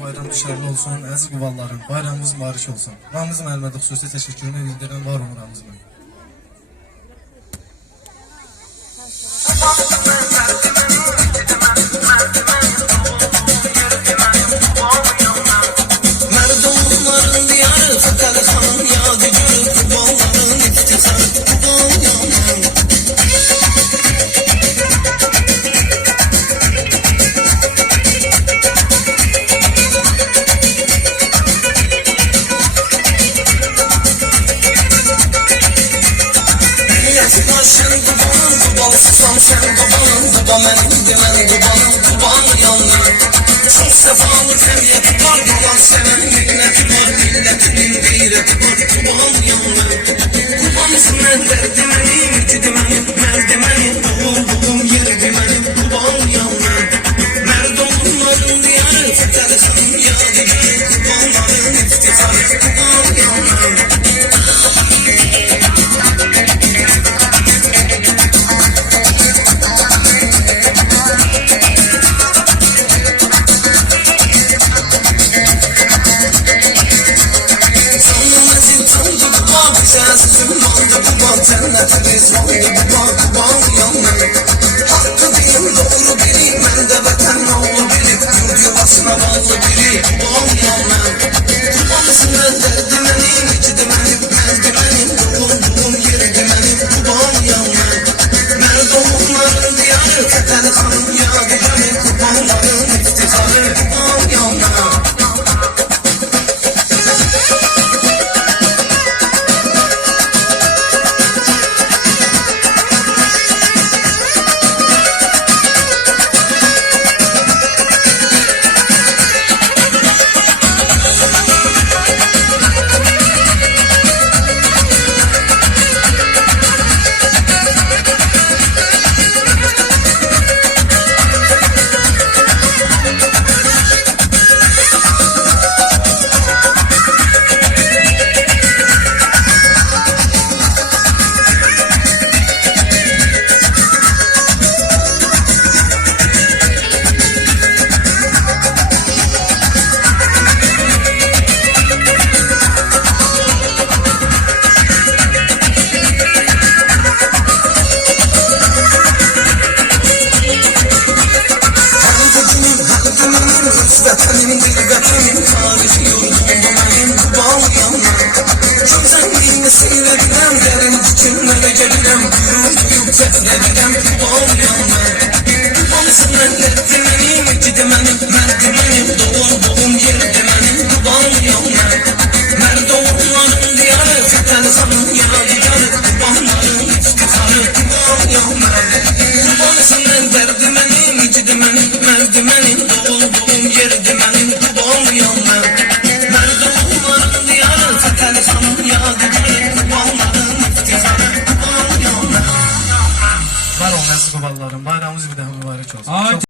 Bayram dışarıda olsun, əziz quvallarım, bayramımız mübarək olsun. Ramiz müəllimə xüsusi təşəkkürünü bildirən var olun Ramiz müəllim. Merdonların diyarı Fetəli xan yadigarı, quvalların iftixarı, quval yaman. Sen quvalın, quvalsızam sen quvalın, quva mənimdir, mən quvalım, quval yanım. Çok sefalı təbiyyəti var, quval sevən minnəti var, millətinin qeyrəti var, quval yanım. Quvamızın mən dərdi mənim, icidi mənim, mərdi mənim, doğum yerdi mənim, quval yanım. Mərdoğulların diyarı, Fetəli xan yadigarı, quvalların iftixarı, quval yanım. Sensizim oldu quval, cənnətimiz oldu quval, quval yanım. Haqqı deyim, doğru biri, məndə vətən oğlu biri, yurd yuvasına bağlı biri, quval yanım. Quvamızın mən dərdi mənim, icidi mənim, mərdi mənim, doğum yerdi mənim, quval yanım. Mərdoğulların diyarı, Fetəli xan yadigarı, quvalların iftixarı, quval yanım. Vətənim, vətənim, tarihi yurdum mənim, quval yanım. Gözəlliğini seyr edirəm, dərin fikirlərə gəlirəm, yürüyüb cəhd edirəm, quval yanım. Quvalsın mən dərdi mənim, icidi mənim, mərdi mənim, doğum yerdi mənim, quval yanım. Mərdoğulların diyarı, Fetəli xan yadigarı, quvalların iftixarı, quval yanım. Quvalsın mən dərdi mənim, icidi mənim, mərdi mənim, doğum yerdi mənim, quval yanım. Mərdoğulların diyarı, Fetəli xan yadigarı, quvalların iftixarı, quval yanım. Var olun əziz quvallarım, bayramımız bir daha mübarək olsun.